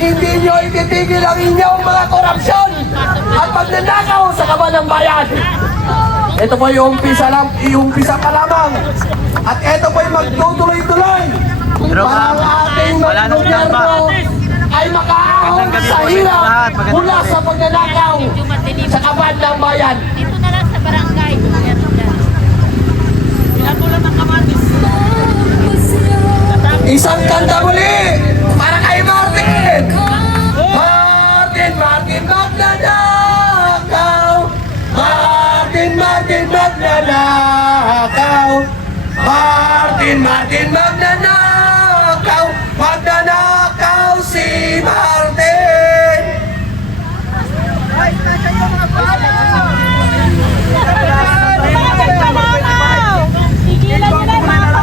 hindi nyo ititigil ang inyong mga korupsyon at pagnanakaw sa kaban ng bayan. Ito po yung umpisa pa lamang. At ito po yung magtutuloy-tuloy para ang ating mga gobyerno ay makaahon sa hirap mula sa pagnanakaw sa kaban ng bayan. Dito na lang sa barangay. Pinatulang ng kamatis. Isang kanta muli para kay Martin! Martin, Martin, magnanakaw! Martin, Martin, magnanakaw! Martin, Martin, magnanakaw! Magnanakaw si Martin! Tigilan nyo na yung mga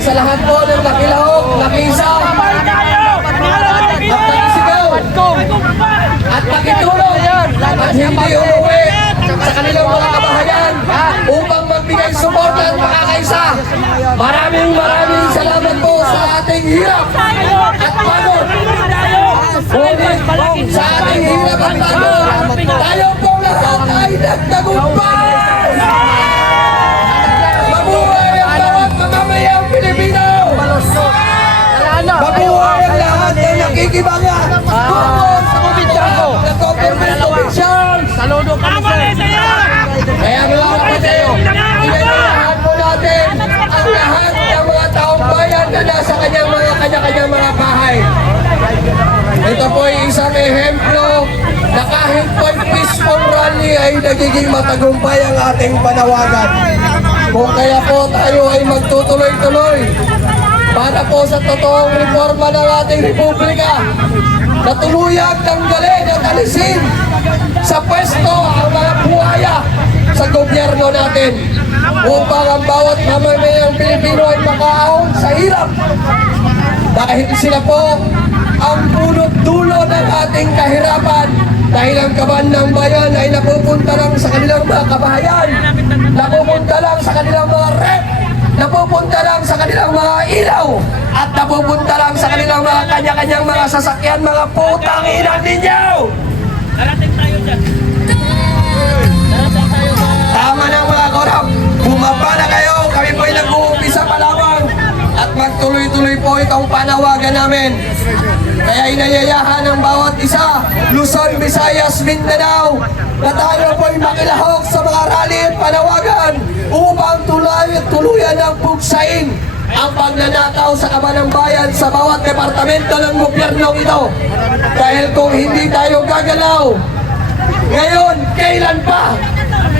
sa lahat po ng nakilahok, nakisa, at nakisigaw, at nakitulong, at hindi umuwi sa kanilang mga kabahayan upang magbigay suporta at makakaisa. Maraming salamat po sa ating hirap at pagod. Ngunit sa ating hirap at pagod, tayo po lahat ay nagtagumpay! Mabuhay ang bawat mamamayang Pilipino! Mabuhay ang lahat ng nakikibangan! Sa gobyerno! Sa government officials! Saludo kami sir. Kaya mga kapatid, inayahan po natin ang lahat ng mga taong bayan na nasa kanya-kanyang mga bahay. Ito po ay isang ehemplo na kahit po'y peaceful rally ay nagiging matagumpay ang ating panawagan. Kung kaya po tayo ay magtutuloy-tuloy para po sa totoong reforma ng ating republika na tuluyang tanggalin at alisin sa pwesto ang mga buhaya sa gobyerno natin upang ang bawat mamamayang Pilipino ay makaahon sa hirap dahil sila po ang punot dulo ng ating kahirapan dahil ang kaban ng bayan ay napupunta lang sa kanilang mga kabahayan, napupunta lang sa kanilang mga rep, napupunta lang sa kanilang mga ilaw at napupunta lang sa kanilang mga kanya-kanyang mga sasakyan, mga putang ina ninyo! Darating tayo dyan. Darating tayo sa... Tama na mga korap, bumaba na kayo, kami po ay nag-uumpisa pa lamang at magtuloy-tuloy po itong panawagan namin. Kaya inayayahan ng bawat isa, Luzon, Visayas, Mindanao, na tayo po ay makilahok sa mga rally at panawagan upang tuluyan ng pugsain ang pagnanakaw sa kaban ng bayan sa bawat departamento ng gobyerno ito. Dahil kung hindi tayo gagalaw, ngayon, kailan pa?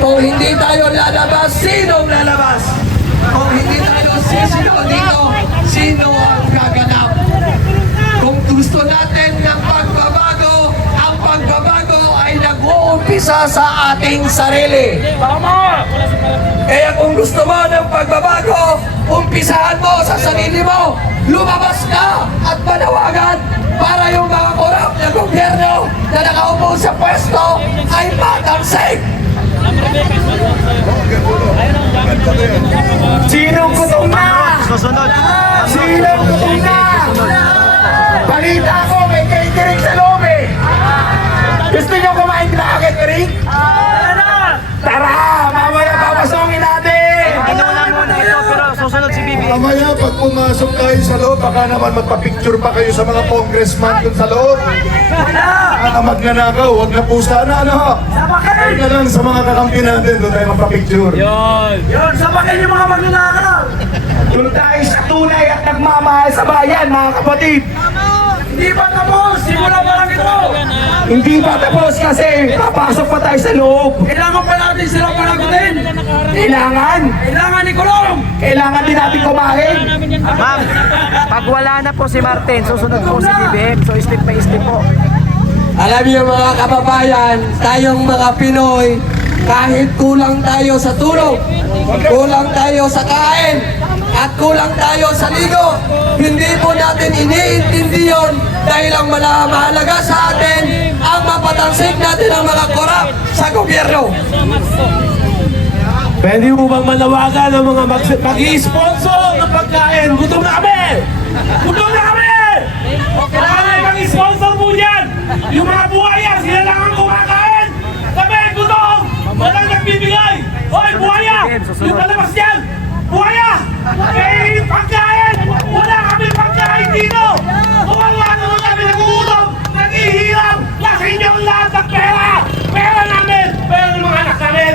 Kung hindi tayo lalabas, sinong lalabas? Kung hindi tayo sisino dito, sino ang gaganap? Kung gusto natin ng pagbabago, ang pagbabago ay nag-uumpisa sa ating sarili. Tama! Kaya kung gusto mo ng pagbabago, umpisahan mo sa sarili mo. Lumabas ka at panawagan para yung mga korap na gobyerno na nakaupo sa pwesto ay matansig. Sinong gutom na? Susunod. Sinong gutom na? Balita ko, may catering sa loob eh. Gusto nyo kumain na catering? Tara, mamaya papasongin natin! Inuulan muna ito pero susunod si Bibi. Mamaya pag pumasok kayo sa loob, baka naman magpa-picture pa kayo sa mga congressman dun sa loob. Mga magnanakaw, huwag na po sana ano ho. Huwag na lang sa mga kakampi natin, doon tayo magpa-picture. Yun. Yun, sabakin yung mga magnanakaw. Doon tayo sa tunay at nagmamahal sa bayan, mga kapatid. Hindi pa tapos, simula pa lang ito. Hindi pa tapos kasi papasok pa tayo sa loob. Kailangan pa natin silang panagutin. Kailangan ikulong. Kailangan din natin kumain. Ma'am, pag wala na po si Martin, susunod po si BBM. So step by step po. Alam niyo mga kababayan, tayong mga Pinoy, kahit kulang tayo sa tulog, kulang tayo sa kain, at kulang tayo sa ligo, hindi po natin iniintindi yun dahil ang mahalaga sa atin ang mapatansik natin ang mga korap sa gobyerno. Pwede mo bang manawagan ng mga mag-i-sponsor ng pagkain? Gutom na kami! Gutom na kami! Kailangan may mag-i-sponsor po yan! Yung mga buhaya, sila lang ang kumakain! Kami, gutom! Walang nagbibigay! Hoy, buhaya! Yung palabas yan! Buhaya! May pagkain! Wala kami pagkain dito! Wala naman kami nagugutom! Naghihirap! Nasa inyong lahat ng pera! Pera namin! Pera ng mga anak namin!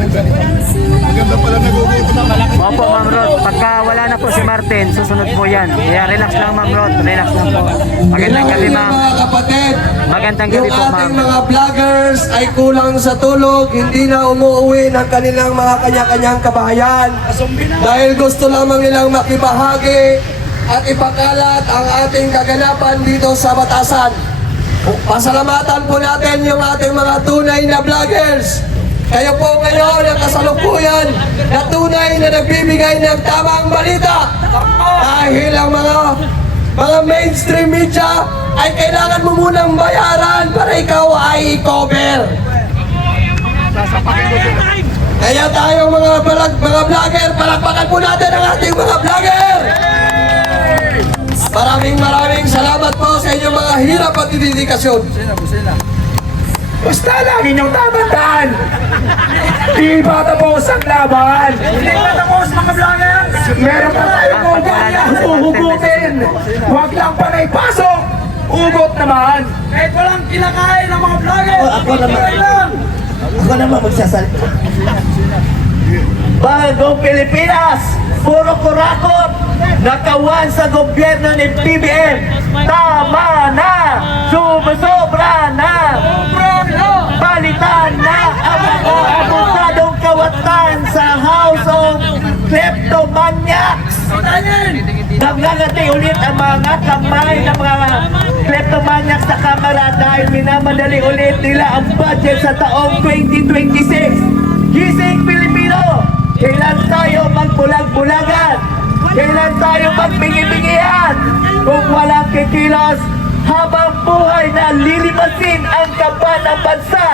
Maganda pala nagugutom. Opo, Ma'am Rod. Pagka wala na po si Martin, susunod po yan. Kaya relax lang, Ma'am Rod. Relax lang po. Magandang gabi, Ma'am. Mga kapatid, Magandang yung gabi po, Ma'am. ating mga vloggers ay kulang sa tulog, hindi na umuwi ng kanilang mga kanya-kanyang kabahayan dahil gusto lamang nilang makibahagi at ipakalat ang ating kaganapan dito sa Batasan. Pasalamatan po natin yung ating mga tunay na vloggers. Kayo po ngayon ang kasalukuyan na tunay na nagbibigay ng tamang balita. Dahil ang mga mainstream media ay kailangan mo munang bayaran para ikaw ay i-cover. Kaya tayong mga vlogger, palakpakan po natin ang ating mga vlogger. Maraming salamat po sa inyong mga hirap at dedikasyon. Basta lang inyong tatandaan! Di ba tapos ang laban? Hindi ba tapos mga vloggers? Meron pa tayong kumpanya huhugutin! Huwag lang pa na ipasok! Ugot naman! Kahit walang kinakain ng mga vloggers! Ako naman magsasalita. Bagong Pilipinas, puro kurakot, nakawan sa gobyerno ni PBM. Tama na! Sumusobra na! Palitan na ang mga abusadong kawatan sa House of Kleptomaniacs! Naglalagay ulit ang mga kamay ng mga kleptomaniacs sa kamera dahil minamadali ulit nila ang budget sa taong 2026. Gising Pilipino! Kailan tayo magbulag-bulagan? Kailan tayo magbingi-bingihan? Kung walang kikilos, habang buhay na lilimasin ang kaban ng bansa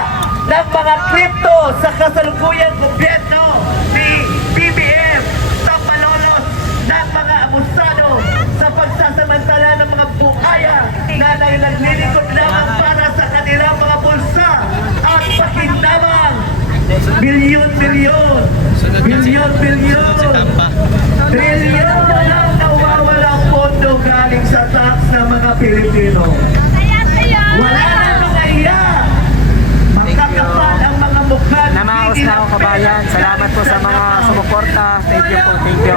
ng mga kripto sa kasalukuyang gobyerno ni BBM sa palolos ng mga abusado sa pagsasamantala ng mga buhaya na naglilingkod lamang para sa kanilang mga bulsa at pakinabang. Bilyon-bilyon, trilyon ang nawawalang pondo galing sa tax ng mga Pilipino. Wala na mga iya. Makakapal ang mga mukha. Namaos na ako, kabayan. Salamat po sa mga sumuporta. Thank you po, thank you.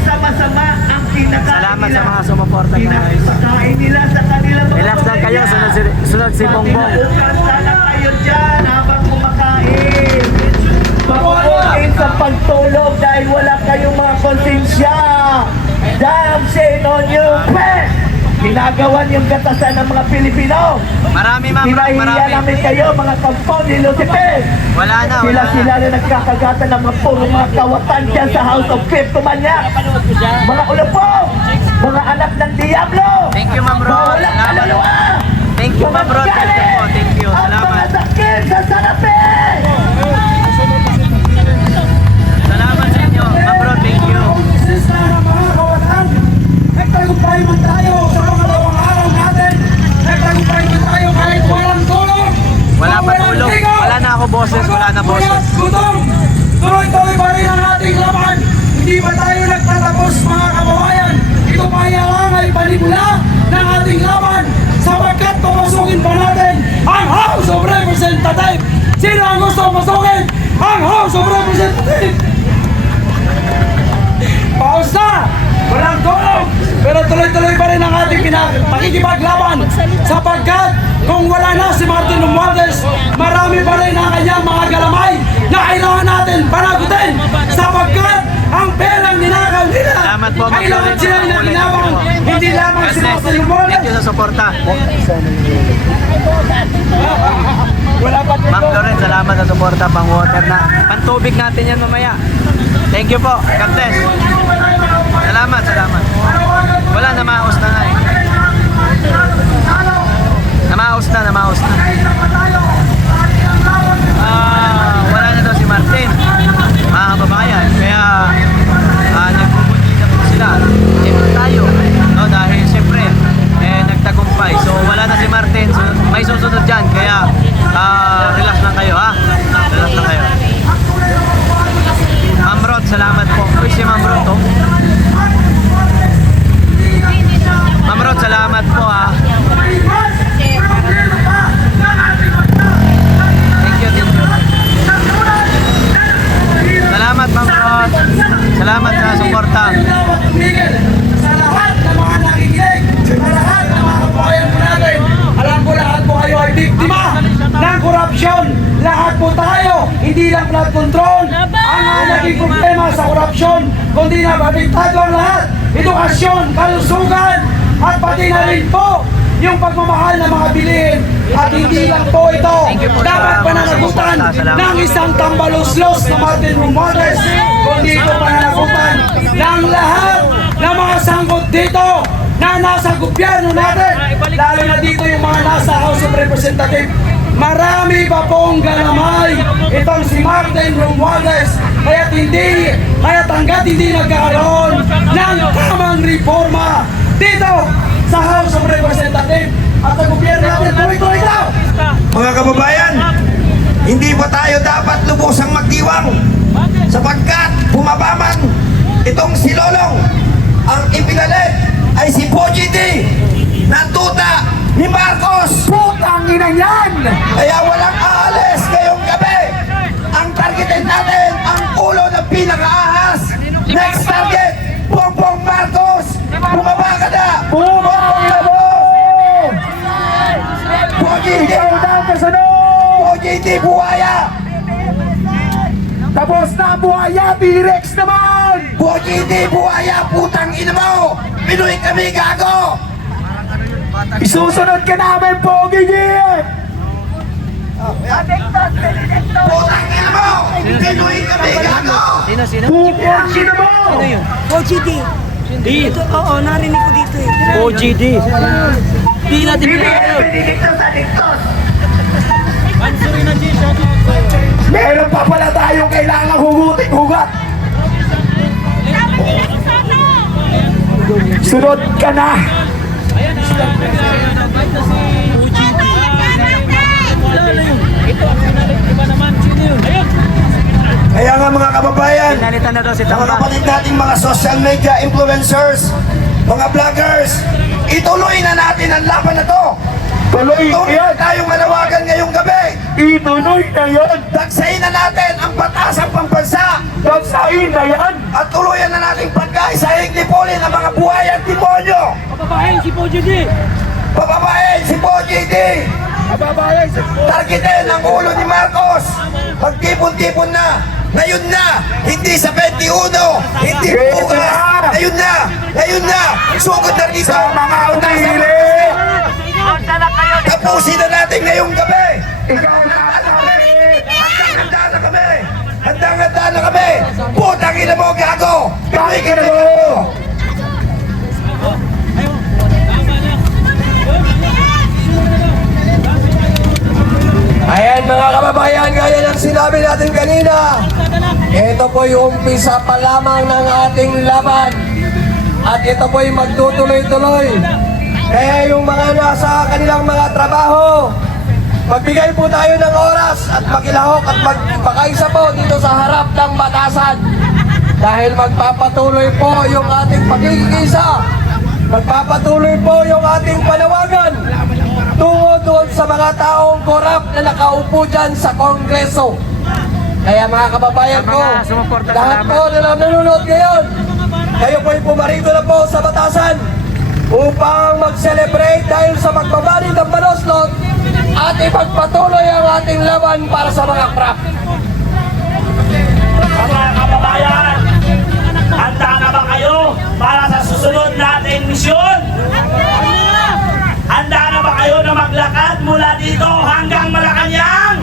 Sama-sama ang kinakain Salamat sa mga sumuporta, guys. Pinapakain nila sa kanilang mga Relax lang kayo, sunod si Bongbong. Bukan sana kayo dyan habang kumakain. Pakukuin sa pagtulog dahil wala kayong mga konsensya. Damn shame on you, pet! Ginagawan yung gatasan ng mga Pilipino. Marami, Ma'am Rod, Hinahiya marami. namin kayo, mga kampaw ni Lucifer. Wala na, wala na. Sila na nagkakagatan ng mga puro mga kawatan dyan sa House of Kleptomaniacs. Mga ulapong, mga anak ng Diablo. Thank you, Ma'am Rod. Walang Salamat. kaluluwa. Thank you, Ma'am Rod. Thank you po, thank you. At mga Salamat. sakit sa sarapin. Salamat sa inyo, Ma'am Rod. Thank you. Mga kawatan, nagtagumpay man tayo sa mga dalawang araw natin. Nagtagumpay man tayo kahit walang tulong. Wala pa walang tulog. ligaw, Wala na ako boses, wala na boses. walang gutom. Tuloy-tuloy pa rin ang ating laban. Hindi pa tayo nagtatapos mga kababayan. Ito pa lang ay panimula ng ating laban sapagkat papasukin pa natin ang House of Representatives. Sino ang gusto masukin? Ang House of Representatives! Paus na! Walang tulong! Pero tuloy-tuloy pa rin ang ating pakikipaglaban sapagkat kung wala na si Martin Romualdez, marami pa rin ang kanyang mga galamay na kailangan natin panagutin sapagkat ang perang ninakaw nila Salamat po, Ma'am kailangan Loren. sila nakinabang hindi lamang si Martin Romualdez. Thank you sa suporta. Wala pa Ma'am Loren, salamat sa suporta. Pang water na. Pantubig natin yan mamaya. Thank you po. God bless. Salamat, salamat. Wala, namaos na nga eh. Namaos na. Wala na daw si Martin. Mga kababayan. Kaya nagpupunta po sila. Siyempre tayo. No, dahil siyempre nagtagumpay. So wala na si Martin. So, may susunod dyan. Kaya relax lang kayo ha. Relax lang kayo. Ma'am Rod, salamat po. Uy, si Ma'am Rod, oh. Ma'am Rod, salamat po, ha. Thank you. Salamat, Ma'am Rod. Salamat sa suporta. Sa lahat ng mga nakikinig, sa lahat ng mga kababayan po natin, alam ko lahat po kayo ay biktima ng korupsyon. Lahat po tayo, hindi lang flood control ang naging problema sa korupsyon, kundi nababiktado ang lahat. Edukasyon, kalusugan, at pati na rin po yung pagmamahal ng mga bilihin. At hindi lang po ito dapat pananagutan ng isang tambaluslos na Martin Romualdez, kundi ito pananagutan ng lahat ng mga sangkot dito na nasa gobyerno natin, lalo na dito yung mga nasa House of Representatives. Marami pa pong galamay itong si Martin Romualdez, kaya't hanggat hindi nagkakaroon ng tamang reforma dito sa House of Representatives at sa gobyerno natin, tuloy-tuloy daw. Mga kababayan, hindi pa tayo dapat lubusang magdiwang sapagkat bumabaman itong si Lolong. Ang ipinalit ay si Pogi D na tuta ni Marcos. Putang ina yan! Kaya walang aalis ngayong gabi. Ang targetin natin ang ulo ng pinakaahas. Next target, Bongbong Marcos. Bumaba ka na! Bongbong na mo! Pogi D! Pogi D buhaya! Tapos na ang buhaya, T-Rex naman! Pogi D buhaya! Putang ina mo! Pinoy kami gago! Isusunod ka namin, Pogi G! Putang ina mo! Pinoy kami gago! Sino? Pupunsi na mo! OGD. Ito, oo, narinig ko dito eh. OGD. Di natin Meron pa pala tayong kailangan hugutin hugat! Sunod ka na! Kaya nga mga kababayan, Pinalitan na daw si mga Tamba. kapatid nating mga social media influencers, mga vloggers, ituloy na natin ang laban na to. Tuloy Tuloy yan! tayong manawagan ngayong gabi. Ituloy na yan! Dagsayin na natin ang batasang pambansa Dagsain na yan! at tuluyan na nating pagkaisahing lipulin ang mga buhay at demonyo. Papabahin si Pojo D. Pababayin si Pogi D. Targetin ang ulo ni Marcos. Magtipon-tipon na. Ngayon na, hindi sa 21, hindi bukas. Ngayon na, sugod na dito. Sa mga unahili! Tapusin na natin ngayong gabi. Ikaw na kami! Handa na kami. Handa na kami. Putang ina mo, gago. Pinoy ka na mo. Ayan mga kababayan, gaya ng sinabi natin kanina, ito po yung umpisa pa lamang ng ating laban. At ito po yung magtutuloy-tuloy. Kaya yung mga nasa kanilang mga trabaho, Magbigay po tayo ng oras at makilahok at magpakaisa po dito sa harap ng batasan. Dahil magpapatuloy po yung ating pagkikisa. Magpapatuloy po yung ating panawagan tungo doon sa mga taong korap na nakaupo dyan sa Kongreso. Kaya mga kababayan ko, lahat po na nanonood ngayon, kayo po'y pumarito na po sa batasan upang mag-celebrate dahil sa pagbabalik ng Manoslot at ipagpatuloy ang ating laban para sa mga krap. Mga kababayan, handa na ba kayo para sa susunod nating misyon? Handa na ba kayo na maglakad mula dito hanggang Malacanang?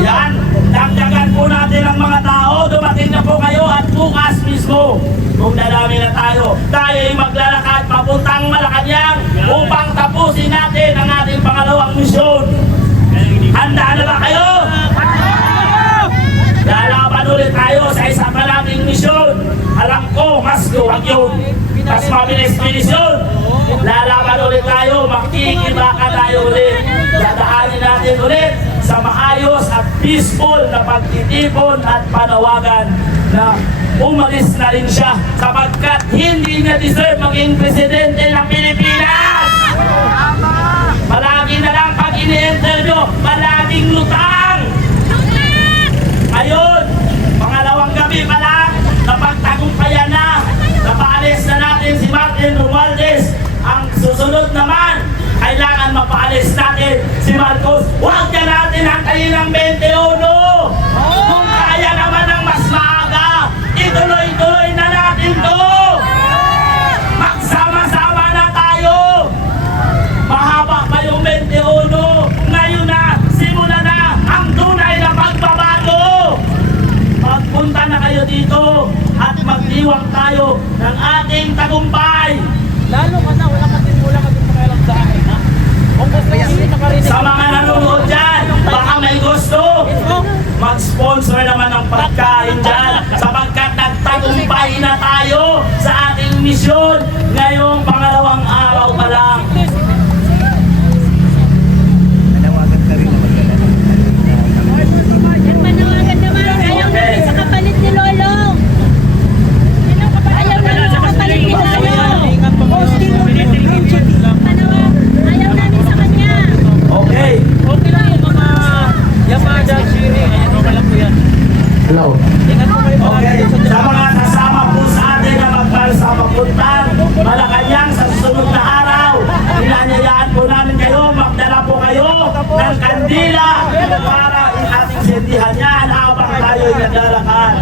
Yan, dagdagan po natin ang mga tao, dumating na po kayo at bukas mismo. Kung dadami na tayo, tayo'y maglalakad papuntang Malacanang upang tapusin natin ang ating pangalawang misyon. Handa na ba kayo? Lalaban ulit tayo sa isa pa nating misyon. Alam ko, mas luwag yun. Mas mabilis-bilis yun. Lalaban ulit tayo, makikibaka tayo ulit. Dadaanin natin ulit sa maayos at peaceful na pagtitipon at panawagan na umalis na rin siya sapagkat hindi niya deserve maging presidente ng Pilipinas. Palagi na lang pag ini-interview, palaging lutang. Ayun, pangalawang gabi pa lang, napagtagumpayan na, napaalis na natin si Martin Romualdez. Ang susunod naman, kailangan mapaalis natin si Marcos. Huwag na natin hantayin ng 21. Kung kaya naman ng mas maaga, ituloy-tuloy na natin to. Magsama-sama na tayo. Mahaba pa yung 21. Ngayon na, simula na ang tunay na pagbabago. Magpunta na kayo dito at magdiwang tayo ng ating tagumpay. Lalo ka na, wala ka din pakialam sa akin, ha? Kung gusto mo, nakarinig. Sa mga nanonood dyan, baka may gusto, mag-sponsor naman ng pagkain dyan sapagkat nagtagumpay na tayo sa ating misyon ngayong pangalawang araw pa lang. Panawagan naman, ayaw namin sa kapalit ni Lolong. Ayaw namin sa kapalit ni Lolong. Ayaw namin sa kanya. Okay. Okay lang yung mga Yamada, Shiri. Ayan, okay lang po yan. Hello. Ingat po kayo Okay, sa mga kasama po sa atin na magpal sa papuntang Malacanang sa susunod na araw, inanyayaan po namin kayo, magdala po kayo ng kandila para ating sindihan yan habang tayo'y naglalakad.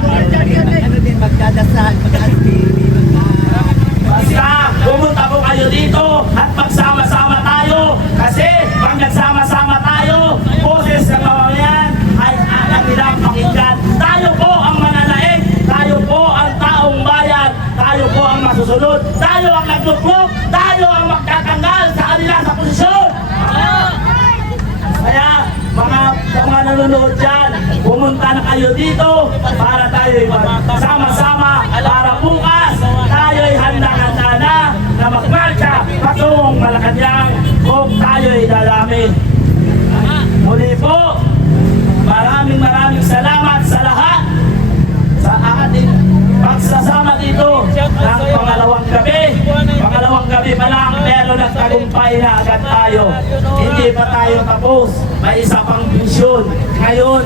Basta, pumunta po kayo dito at magsama-sama tayo kasi pag nagsama-sama tayo, boses ng mamamayan ay alam nilang pakinggan. Tayo po ang mananaig, tayo po ang taong bayan, tayo po ang masusunod, tayo ang nagluklok, tayo ang magtatanggal sa kanila sa posisyon. Kaya mga nanonood dyan, pumunta na kayo dito para tayo'y magsama-sama para bukas tayo'y handa-handa na magmarcha patungong Malacanang kung tayo'y dalamin. Muli po, maraming salamat sa lahat sa ating pagsasama dito ng pangalawang gabi. Pangalawang gabi pa lang, pero nagtagumpay na agad tayo. Hindi pa tayo tapos. May isa pang misyon. Ngayon,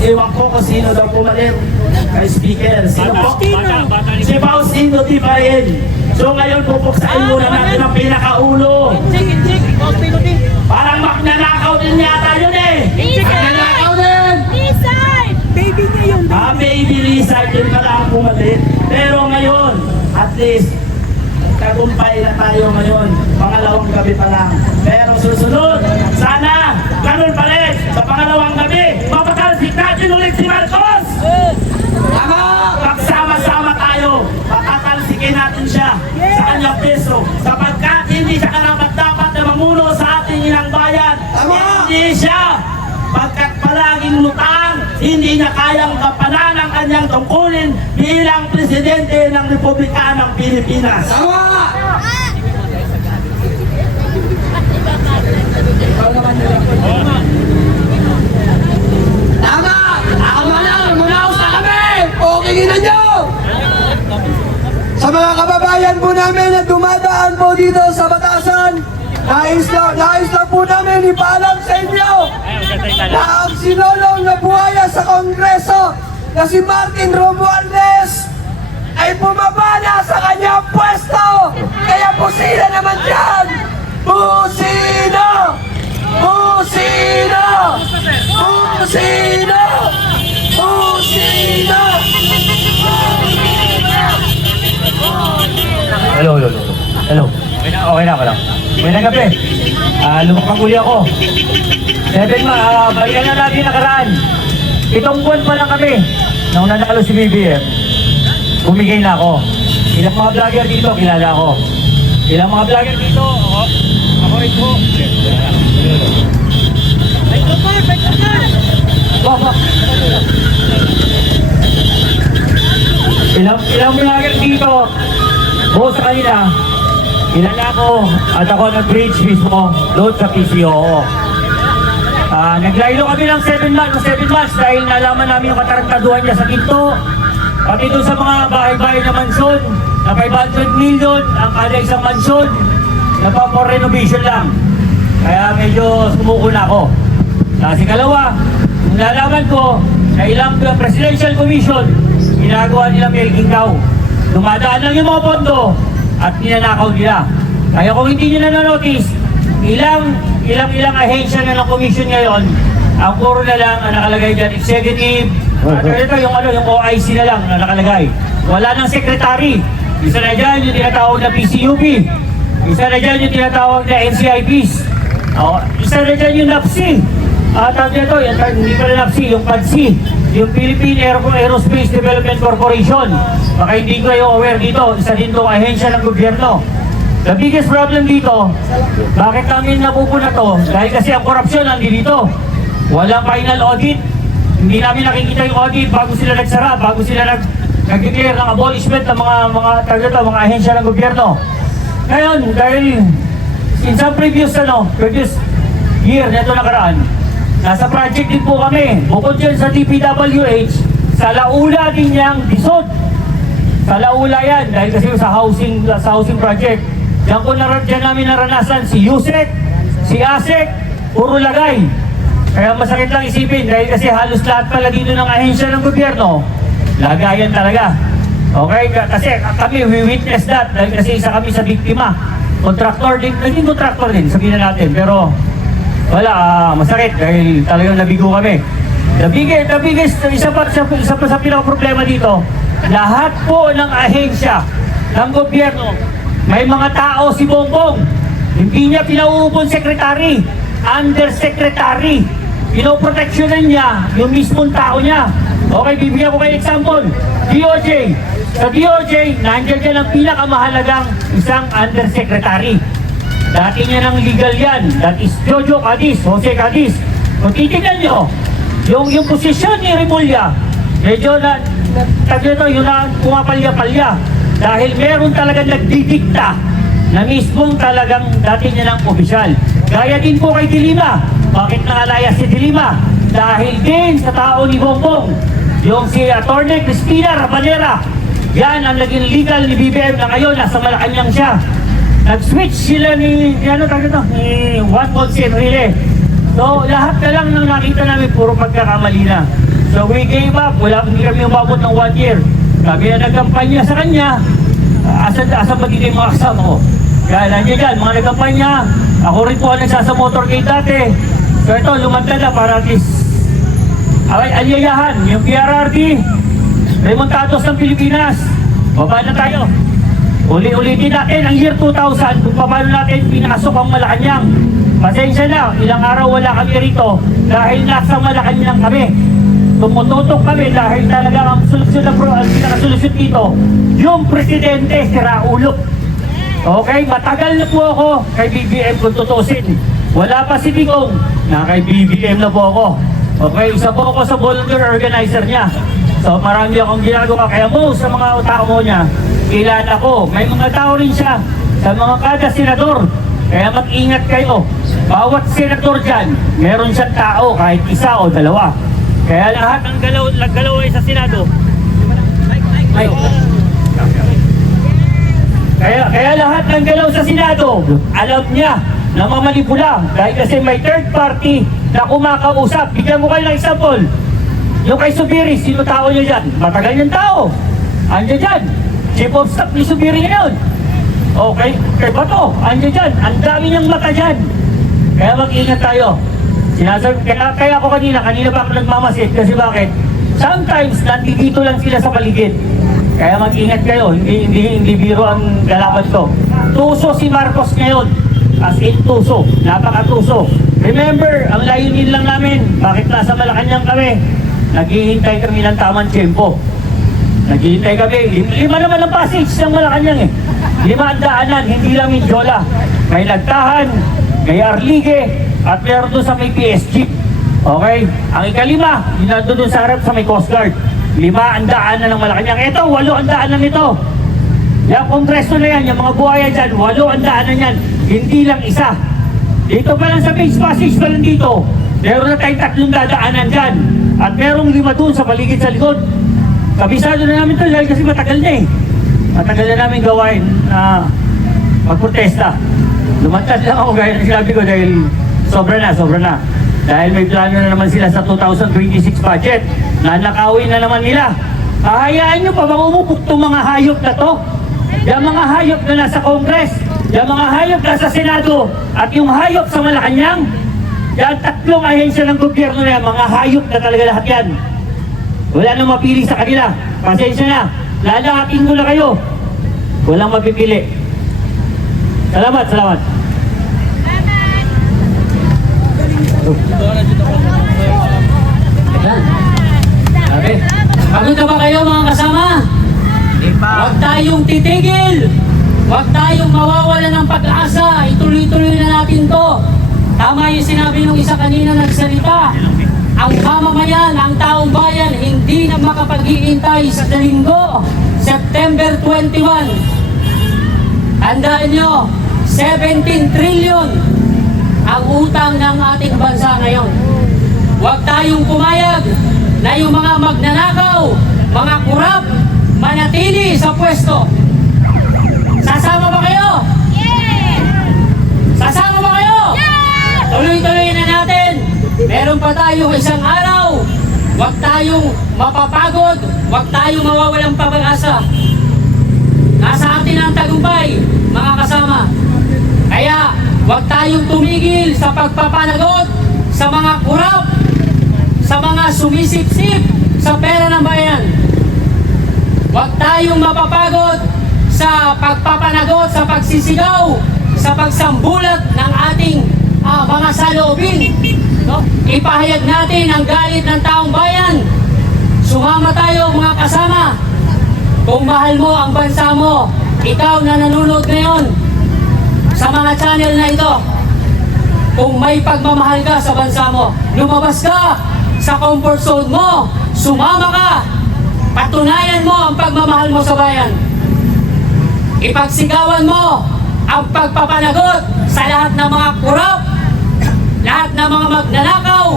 ewan ko kung sino daw pumalit kay speaker. Sino po? Si Faustino Di pa rin. So ngayon, pupuksain muna natin ang pinakaulo. Parang magnanakaw din yata yun eh. Magnanakaw din! Lizard! Baby niya yun. Baby Lizard yun pala ang pumalit. Pero ngayon, at least, tagumpay na tayo ngayon. Pangalawang gabi pa lang. Pero susunod, sana, ganun pa rin. Sa pangalawang gabi, mapatalsik natin ulit si Marcos! Tama! Magsama-sama tayo. Patatalsikin natin siya sa kanyang peso. Sapagkat hindi siya karapat-dapat na mamuno sa ating inang bayan. Hindi siya. Pagkat palaging lutang, hindi niya kayang kapanan ang kanyang tungkulin bilang presidente ng Republika ng Pilipinas. Tama! Tama! Tama na! Munaos na kami! Okay na nyo! Sa mga kababayan po namin na dumadaan po dito sa Batasan, nais lang po namin ipaalam sa inyo na ang sinulong na buhaya sa Kongreso na si Martin Romualdez ay bumaba na sa kanyang pwesto! Kaya pusina naman dyan! Pusina! Pusina! Pusina! Pusina! Hello. Okay na lang. May nagabi. Lumapag uli ako. 7 balikan na natin nakaraan. 7 buwan pa lang kami. Nung nanalo si BBM, bumigay na ako. Ilang mga vlogger dito, kilala ako. Ilang mga vlogger dito, ako rin po. Ilang vlogger dito, buo sa kanila, kilala ko at ako nag-bridge mismo doon sa PCO. Naglaylo kami ng 7 months dahil nalaman namin yung katarantaduhan niya sa Ginto. Pati doon sa mga bahay-bahay na mansyon, na 500 million ang kada isang mansyon, na for renovation lang. Kaya medyo sumuko na ako. Kasi kalawa, kung nalaman ko na ilang presidential commission, ginagawa nila Melking Cow. Dumadaan lang yung mga pondo at ninanakaw nila. Kaya kung hindi nyo na-notice, ilang ahensya na ng commission ngayon, ang puro na lang ang nakalagay dyan, executive, at ito yung OIC na lang na nakalagay. Wala nang secretary. Isa na dyan yung tinatawag na PCUP. Isa na dyan yung tinatawag na NCIPs. Isa na dyan yung NAPSI. At ito, hindi pa na NAPSI, yung PADSI, yung Philippine Aerospace Development Corporation. Baka hindi kayo aware dito, isa din itong ahensya ng gobyerno. The biggest problem dito, bakit namin napupuna to? Dahil kasi ang korupsyon nandito. Walang final audit. Hindi namin nakikita yung audit bago sila nagsara, bago sila nag-declare ng abolishment ng mga ahensya ng gobyerno. Ngayon, dahil in some previous year na ito nakaraan, nasa project din po kami. Bukod dyan sa DPWH, sa Laula din niyang disod. Sa Laula yan, dahil kasi sa housing project. Diyan namin naranasan si Yusek, si Asek, puro lagay. Kaya masakit lang isipin dahil kasi halos lahat pala dito ng ahensya ng gobyerno, lagayan talaga. Okay? Kasi kami, we witness that dahil kasi isa kami sa biktima. Contractor din, naging contractor din, sabihin na natin. Pero wala, masakit dahil talagang nabigo kami. The biggest, isa pa sa pinaka-problema dito, lahat po ng ahensya ng gobyerno, may mga tao si Bongbong. Hindi niya pinauupon secretary, undersecretary. Pinoproteksyonan niya yung mismong tao niya. Okay, bibigyan ko kayo example. DOJ. Sa DOJ, nandiyan dyan ang pinakamahalagang isang undersecretary. Dati niya ng legal yan. That is Jojo Cadiz, Jose Cadiz. Kung titignan nyo, yung posisyon ni Remulla, medyo yung pumapalya-palya. Dahil meron talagang nagdidikta na mismong talagang dati niya ng opisyal. Gaya din po kay Dilima. Bakit nangalaya si Dilima? Dahil din sa tao ni Bongbong, yung si Atty. Cristina Rabanera. Yan ang naging legal ni BBM na ngayon, nasa Malacanang siya. Nag-switch sila ni Juan Ponce Enrile. So lahat na lang nang nakita namin puro pagkakamali na. So we gave up, hindi kami umabot ng 1 year. Kami na nagkampanya sa kanya, asan magiging mga kasama ko. Kaya nandiyan dyan, mga nagkampanya, ako rin po ang nagsasa motorcade dati. So ito, lumanda na para at least aliyayahan, yung PRRD, remontados ng Pilipinas, baba na tayo. Uli-ulitin natin ang year 2000 kung paano natin pinasok ang Malacanang. Pasensya na, ilang araw wala kami rito dahil nasa Malacanang kami. Tumututok kami dahil talaga ang pinakasolusyon dito, yung presidente si Raulo. Okay, matagal na po ako kay BBM kung tutusin. Wala pa si Digong na kay BBM na po ako. Okay, isa po ako sa volunteer organizer niya. So marami akong ginagawa, kaya most sa mga tao mo niya, kilala ko. May mga tao rin siya sa mga kada senador. Kaya mag-ingat kayo. Bawat senador dyan, meron siyang tao kahit isa o dalawa. Kaya lahat ng galaw ay sa Senado. Kaya lahat ng galaw sa Senado, alam niya na mamanipula. Dahil kasi may third party na kumakausap. Bigyan mo kayo ng example. Yung kay Subiri, sino tao niya dyan? Matagal niyang tao. Andiyan dyan. Chief of Staff ni Subiri ngayon. Okay, kay Bato, andiyan dyan. Ang dami niyang mata dyan. Kaya mag-ingat tayo. Kaya ako kanina pa ako nagmamasid kasi bakit? Sometimes nandito lang sila sa paligid. Kaya mag-ingat kayo, hindi biro ang galaban to. Tuso si Marcos ngayon. As in tuso, napakatuso. Remember, ang layunin lang namin, bakit nasa Malacanang kami? Naghihintay kami ng tamang tiyempo. Naghihintay kami, lima naman ang passage ng Malacanang eh. 5 ang daanan, hindi lang Mindiola. May Nagtahan, may Arligue, at meron doon sa may PSG. Okay? Ang ikalima, yun nandun sa harap sa may Coast Guard. 5 ang daanan ng Malacanang. Ito, 8 ang daanan nito. Yung kongreso na yan, yung mga buhaya dyan, 8 ang daanan yan. Hindi lang isa. Dito pa lang sa base passage pa lang dito, meron na tayong 3 dadaanan dyan. At merong 5 doon sa paligid sa likod. Kabisado na namin ito dahil kasi matagal na eh. Matagal na namin gawain na magprotesta. Lumantad lang ako gaya ng sinabi ko dahil sobra na. Dahil may plano na naman sila sa 2026 budget. Nanakawin na naman nila. Hahayaan nyo pa bang umupok itong mga hayop na to? Yung mga hayop na nasa Congress, yung mga hayop na sa Senado, at yung hayop sa Malacanang, yan 3 ahensya ng gobyerno na yan, mga hayop na talaga lahat yan. Wala nang mapili sa kanila. Pasensya na. Lalahatin mo na kayo. Walang mapipili. Salamat. Sabi, pagod na ba kayo mga kasama? Huwag tayong titigil. Huwag tayong mawawalan ng pag-asa. Ituloy-tuloy na natin to. Tama yung sinabi ng isa kanina nagsalita. Ang mamamayan, ang taong bayan, hindi na makapag-iintay sa linggo, September 21. Tandaan nyo, 17 trillion ang utang ng ating bansa ngayon. Huwag tayong pumayag na yung mga magnanakaw, mga kurap, manatili sa pwesto. Sasama ba kayo? Sasama ba kayo? Tuloy-tuloy na natin. Meron pa tayo isang araw. Huwag tayong mapapagod. Huwag tayong mawawalang pag-asa. Nasa atin ang tagumpay, mga kasama. Kaya, huwag tayong tumigil sa pagpapanagot sa mga kurap, sa mga sumisip-sip sa pera ng bayan. Huwag tayong mapapagod sa pagpapanagot, sa pagsisigaw, sa pagsambulat ng ating mga saloobin. No? Ipahayag natin ang galit ng taong bayan. Sumama tayo mga kasama. Kung mahal mo ang bansa mo, ikaw na nanonood ngayon sa mga channel na ito, kung may pagmamahal ka sa bansa mo, lumabas ka sa comfort zone mo, sumama ka, patunayan mo ang pagmamahal mo sa bayan. Ipagsigawan mo ang pagpapanagot sa lahat ng mga kurap, lahat ng mga magnanakaw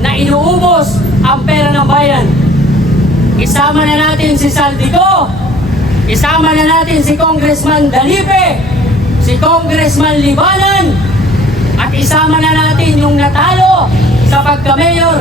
na inuubos ang pera ng bayan. Isama na natin si Saldico, isama na natin si Congressman Dalipe, si Congressman Libanan, at isama na natin yung natalo sa pagka-mayor